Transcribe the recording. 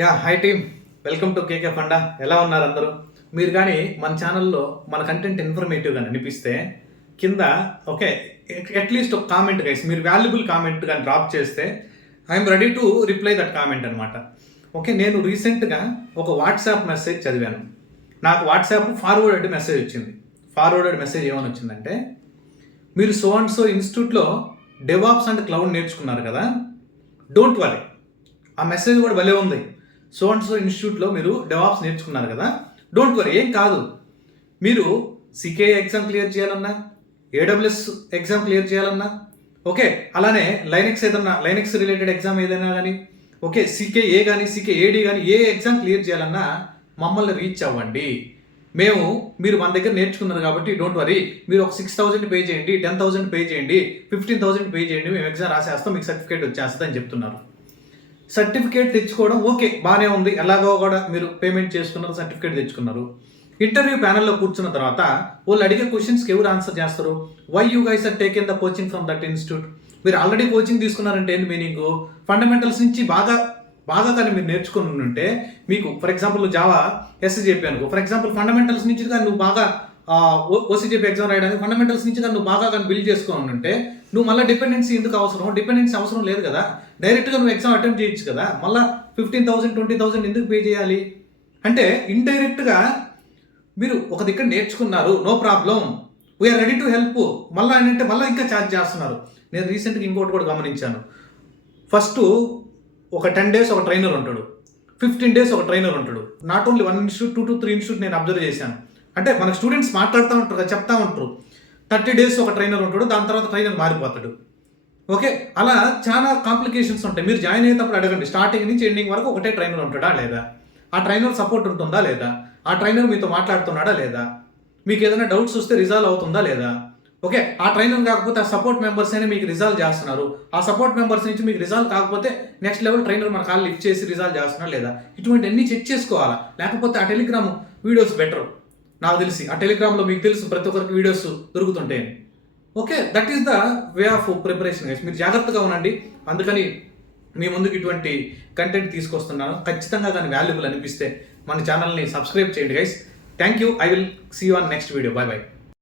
Hi team, welcome to KK funda. ఎలా ఉన్నారు అందరూ? మీరు కానీ మన ఛానల్లో మన కంటెంట్ ఇన్ఫర్మేటివ్గా అనిపిస్తే కింద ఓకే అట్లీస్ట్ ఒక కామెంట్ గైస్, మీరు వాల్యుబుల్ కామెంట్ కానీ డ్రాప్ చేస్తే I'm ready to reply that comment అనమాట. ఓకే, నేను రీసెంట్గా ఒక వాట్సాప్ మెసేజ్ చదివాను. నాకు వాట్సాప్ ఫార్వర్డెడ్ మెసేజ్ వచ్చింది. ఫార్వర్డెడ్ మెసేజ్ ఏమని వచ్చిందంటే, మీరు సో అండ్ సో ఇన్స్టిట్యూట్లో డెవాప్స్ అండ్ క్లౌడ్ నేర్చుకున్నారు కదా, డోంట్ వరీ. ఆ మెసేజ్ కూడా భలే ఉంది. సో అండ్ సో ఇన్స్టిట్యూట్లో మీరు డెవాప్స్ నేర్చుకున్నారు కదా, డోంట్ వరీ, ఏం కాదు. మీరు సికే ఎగ్జామ్ క్లియర్ చేయాలన్నా, ఏడబ్ల్యూఎస్ ఎగ్జామ్ క్లియర్ చేయాలన్నా, ఓకే, అలానే లైనెక్స్ రిలేటెడ్ ఎగ్జామ్ ఏదైనా కానీ, ఓకే, సికేఏ కానీ సికేఏడి కానీ ఏ ఎగ్జామ్ క్లియర్ చేయాలన్నా మమ్మల్ని రీచ్ అవ్వండి. మీరు మన దగ్గర నేర్చుకున్నారు కాబట్టి డోంట్ వరీ. మీరు ఒక 6,000 పే చేయండి, 10,000 పే చేయండి, 15,000 పే చేయండి, మేము ఎగ్జామ్ రాసేస్తాం, మీకు సర్టిఫికేట్ వచ్చేస్తుంది అని చెప్తున్నారు. సర్టిఫికేట్ తెచ్చుకోవడం ఓకే, బాగానే ఉంది. ఎలాగో కూడా మీరు పేమెంట్ చేసుకున్నారు, సర్టిఫికేట్ తెచ్చుకున్నారు. ఇంటర్వ్యూ ప్యానల్లో కూర్చున్న తర్వాత వాళ్ళు అడిగే క్వశ్చన్స్కి ఎవరు ఆన్సర్ చేస్తారు? Why you guys are taken the coaching from that institute? మీరు ఆల్రెడీ కోచింగ్ తీసుకున్నారంటే ఏంటి మీనింగ్? ఫండమెంటల్స్ నుంచి బాగా కానీ మీరు నేర్చుకుని ఉంటే, మీకు ఫర్ ఎగ్జాంపుల్ జావా ఎస్సీజేపీ అనుకో, ఫర్ ఎగ్జాంపుల్ ఫండమెంటల్స్ నుంచి కానీ నువ్వు బాగా ఓసీజేపీ ఎగ్జామ్ రాయడానికి ఫండమెంటల్స్ నుంచి కానీ నువ్వు బాగా కానీ బిల్డ్ చేసుకొని ఉంటే, నువ్వు మళ్ళీ డిపెండెన్సీ ఎందుకు అవసరం? డిపెండెన్సీ అవసరం లేదు కదా. డైరెక్ట్గా నువ్వు ఎగ్జామ్ అటెంప్ట్ చేయొచ్చు కదా. మళ్ళీ 15,000 20,000 ఎందుకు పే చేయాలి? అంటే ఇండైరెక్ట్గా మీరు ఒక దగ్గర నేర్చుకున్నారు, no problem, we are ready to help. మళ్ళీ ఏంటంటే మళ్ళీ ఇంకా ఛార్జ్ చేస్తున్నారు. నేను రీసెంట్గా ఇంకోటి కూడా గమనించాను. ఫస్ట్ ఒక 10 days ఒక ట్రైనర్ ఉంటాడు, 15 days ఒక ట్రైనర్ ఉంటాడు. Not only 1 institute, 2 to 3 institute నేను అబ్జర్వ్ చేశాను. అంటే మన స్టూడెంట్స్ మాట్లాడుతూ ఉంటారు కదా, చెప్తా ఉంటారు. 30 days ఒక ట్రైనర్ ఉంటాడు, దాని తర్వాత ట్రైనర్ మారిపోతాడు. ఓకే, అలా చాలా కాంప్లికేషన్స్ ఉంటాయి. మీరు జాయిన్ అయ్యేటప్పుడు అడగండి, స్టార్టింగ్ నుంచి ఎండింగ్ వరకు ఒకటే ట్రైనర్ ఉంటాడా లేదా, ఆ ట్రైనర్ సపోర్ట్ ఉంటుందా లేదా, ఆ ట్రైనర్ మీతో మాట్లాడుతున్నాడా లేదా, మీకు ఏదైనా డౌట్స్ వస్తే రిజాల్వ్ అవుతుందా లేదా. ఓకే, ఆ ట్రైనర్ కాకపోతే ఆ సపోర్ట్ మెంబర్స్ అయినా మీకు రిజాల్వ్ చేస్తున్నారు. ఆ సపోర్ట్ మెంబర్స్ నుంచి మీకు రిజాల్వ్ కాకపోతే నెక్స్ట్ లెవెల్ ట్రైనర్ మన కాల్ లిఫ్ట్ చేసి రిజాల్వ్ చేస్తున్నారు లేదా, ఇటువంటి అన్ని చెక్ చేసుకోవాలా. లేకపోతే ఆ టెలిగ్రామ్ వీడియోస్ బెటర్. నాకు తెలిసి ఆ టెలిగ్రామ్లో మీకు తెలుసు ప్రతి ఒక్కరికి వీడియోస్ దొరుకుతుంటాయని. Okay, that is the way of preparation guys. మీరు జాగ్రత్తగా ఉండండి. అందుకని మీ ముందుకు ఇటువంటి కంటెంట్ తీసుకొస్తున్నాను. ఖచ్చితంగా కానీ వాల్యుబుల్ అనిపిస్తే మన ఛానల్ని సబ్స్క్రైబ్ చేయండి guys. Thank you. I will see you on next video. Bye by.